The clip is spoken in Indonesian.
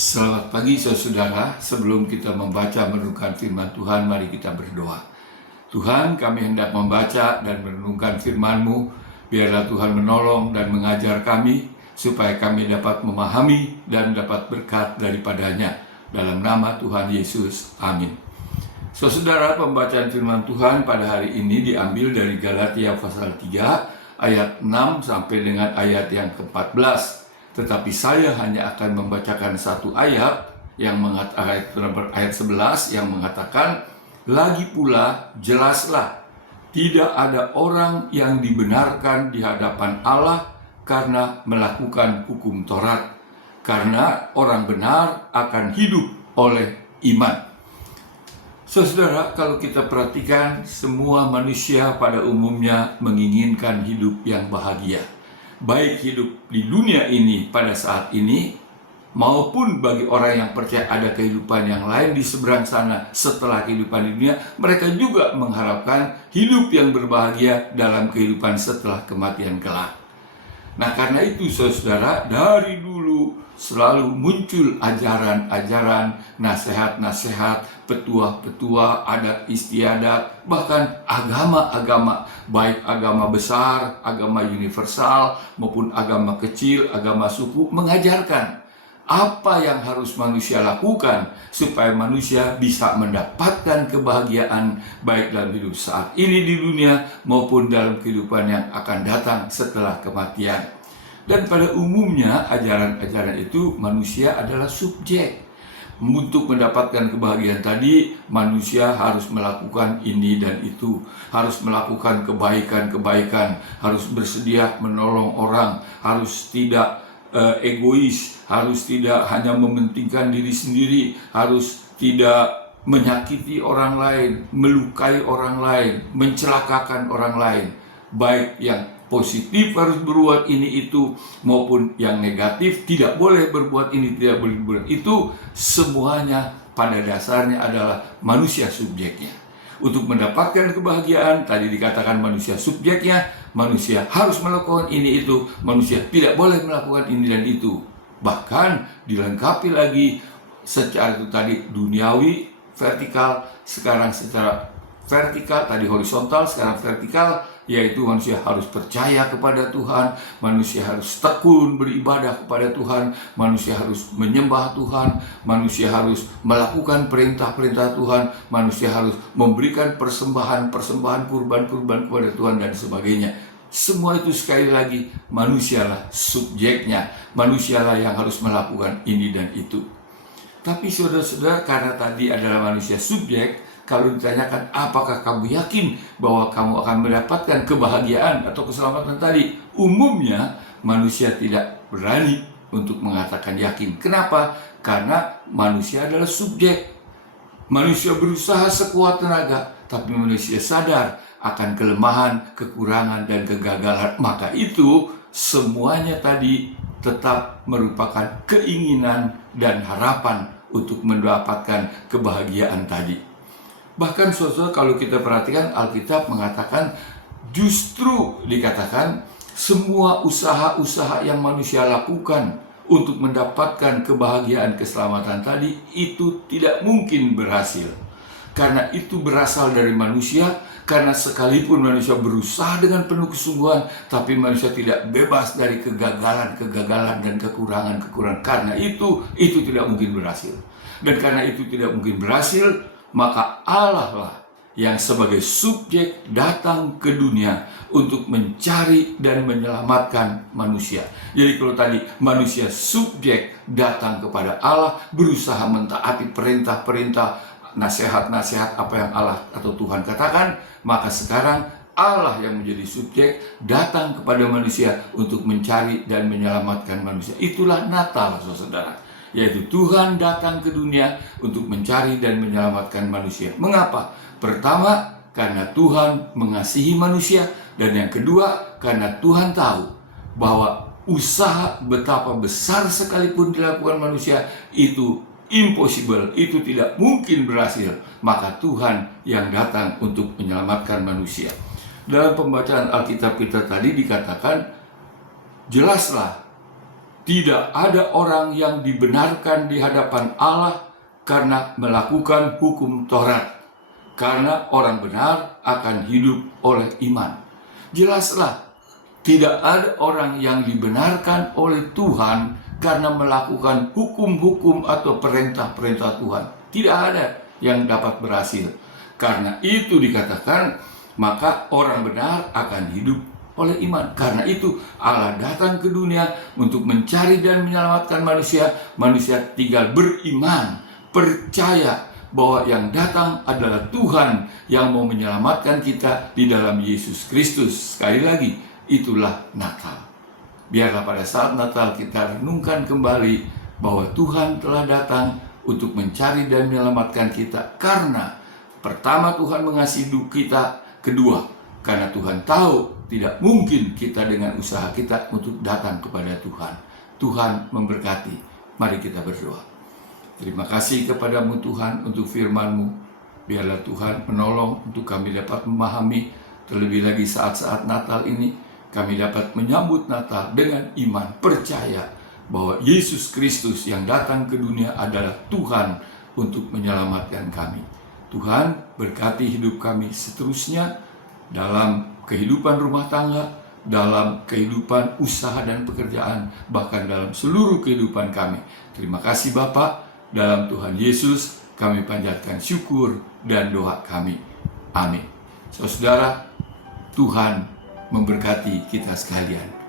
Selamat pagi saudara, sebelum kita membaca merenungkan firman Tuhan, mari kita berdoa. Tuhan, kami hendak membaca dan merenungkan firman-Mu, biarlah Tuhan menolong dan mengajar kami, supaya kami dapat memahami dan dapat berkat daripadanya. Dalam nama Tuhan Yesus, amin. Saudara, pembacaan firman Tuhan pada hari ini diambil dari Galatia pasal 3, ayat 6 sampai dengan ayat yang ke-14. Tetapi saya hanya akan membacakan satu ayat yang ayat 11 yang mengatakan, lagi pula jelaslah, tidak ada orang yang dibenarkan di hadapan Allah karena melakukan hukum Taurat, karena orang benar akan hidup oleh iman. Saudara, kalau kita perhatikan, semua manusia pada umumnya menginginkan hidup yang bahagia. Baik hidup di dunia ini pada saat ini, maupun bagi orang yang percaya ada kehidupan yang lain di seberang sana setelah kehidupan di dunia, mereka juga mengharapkan hidup yang berbahagia dalam kehidupan setelah kematian kelak. Nah, karena itu saudara, dari dulu selalu muncul ajaran-ajaran, nasihat-nasihat, petua-petua, adat istiadat, bahkan agama-agama, baik agama besar, agama universal, maupun agama kecil, agama suku, mengajarkan apa yang harus manusia lakukan supaya manusia bisa mendapatkan kebahagiaan baik dalam hidup saat ini di dunia maupun dalam kehidupan yang akan datang setelah kematian. Dan pada umumnya ajaran-ajaran itu manusia adalah subjek. Untuk mendapatkan kebahagiaan tadi, manusia harus melakukan ini dan itu, harus melakukan kebaikan-kebaikan, harus bersedia menolong orang, harus tidak egois, harus tidak hanya mementingkan diri sendiri, harus tidak menyakiti orang lain, melukai orang lain, mencelakakan orang lain. Baik yang positif harus berbuat ini itu, maupun yang negatif tidak boleh berbuat ini, tidak boleh berbuat itu. Semuanya pada dasarnya adalah manusia subjeknya. Untuk mendapatkan kebahagiaan, tadi dikatakan manusia subjeknya, manusia harus melakukan ini itu, manusia tidak boleh melakukan ini dan itu. Bahkan dilengkapi lagi secara itu tadi duniawi, vertikal, sekarang secara vertikal, tadi horizontal, sekarang vertikal, yaitu manusia harus percaya kepada Tuhan, manusia harus tekun beribadah kepada Tuhan, manusia harus menyembah Tuhan, manusia harus melakukan perintah-perintah Tuhan, manusia harus memberikan persembahan-persembahan, kurban-kurban kepada Tuhan dan sebagainya. Semua itu sekali lagi manusialah subjeknya, manusialah yang harus melakukan ini dan itu. Tapi saudara-saudara, karena tadi adalah manusia subjek, kalau ditanyakan apakah kamu yakin bahwa kamu akan mendapatkan kebahagiaan atau keselamatan tadi, umumnya manusia tidak berani untuk mengatakan yakin. Kenapa? Karena manusia adalah subjek. Manusia berusaha sekuat tenaga, tapi manusia sadar akan kelemahan, kekurangan, dan kegagalan. Maka itu semuanya tadi tetap merupakan keinginan dan harapan untuk mendapatkan kebahagiaan tadi. Bahkan saudara, kalau kita perhatikan, Alkitab mengatakan justru dikatakan semua usaha-usaha yang manusia lakukan untuk mendapatkan kebahagiaan keselamatan tadi itu tidak mungkin berhasil. Karena itu berasal dari manusia, karena sekalipun manusia berusaha dengan penuh kesungguhan, tapi manusia tidak bebas dari kegagalan dan kekurangan-kekurangan. Karena itu tidak mungkin berhasil. Dan karena itu tidak mungkin berhasil, maka Allah lah yang sebagai subjek datang ke dunia untuk mencari dan menyelamatkan manusia. Jadi kalau tadi manusia subjek datang kepada Allah, berusaha mentaati perintah-perintah, nasihat-nasihat apa yang Allah atau Tuhan katakan, maka sekarang Allah yang menjadi subjek datang kepada manusia untuk mencari dan menyelamatkan manusia. Itulah Natal, saudara. Yaitu Tuhan datang ke dunia untuk mencari dan menyelamatkan manusia. Mengapa? Pertama, karena Tuhan mengasihi manusia. Dan yang kedua, karena Tuhan tahu bahwa usaha betapa besar sekalipun dilakukan manusia itu impossible, itu tidak mungkin berhasil. Maka Tuhan yang datang untuk menyelamatkan manusia. Dalam pembacaan Alkitab kita tadi dikatakan, jelaslah Tidak ada orang yang dibenarkan di hadapan Allah karena melakukan hukum Taurat, karena orang benar akan hidup oleh iman. Jelaslah, tidak ada orang yang dibenarkan oleh Tuhan karena melakukan hukum-hukum atau perintah-perintah Tuhan. Tidak ada yang dapat berhasil. Karena itu dikatakan, maka orang benar akan hidup oleh iman. Karena itu Allah datang ke dunia untuk mencari dan menyelamatkan manusia. Manusia tinggal beriman, percaya bahwa yang datang adalah Tuhan yang mau menyelamatkan kita di dalam Yesus Kristus. Sekali lagi, itulah Natal. Biarlah pada saat Natal kita renungkan kembali bahwa Tuhan telah datang untuk mencari dan menyelamatkan kita. Karena pertama, Tuhan mengasihi kita. Kedua, karena Tuhan tahu tidak mungkin kita dengan usaha kita untuk datang kepada Tuhan. Tuhan memberkati. Mari kita berdoa. Terima kasih kepadamu Tuhan untuk firman-Mu. Biarlah Tuhan menolong untuk kami dapat memahami, terlebih lagi saat-saat Natal ini, kami dapat menyambut Natal dengan iman, percaya bahwa Yesus Kristus yang datang ke dunia adalah Tuhan untuk menyelamatkan kami. Tuhan berkati hidup kami seterusnya dalam kehidupan rumah tangga, dalam kehidupan usaha dan pekerjaan, bahkan dalam seluruh kehidupan kami. Terima kasih Bapa, dalam Tuhan Yesus kami panjatkan syukur dan doa kami. Amin. Saudara, Tuhan memberkati kita sekalian.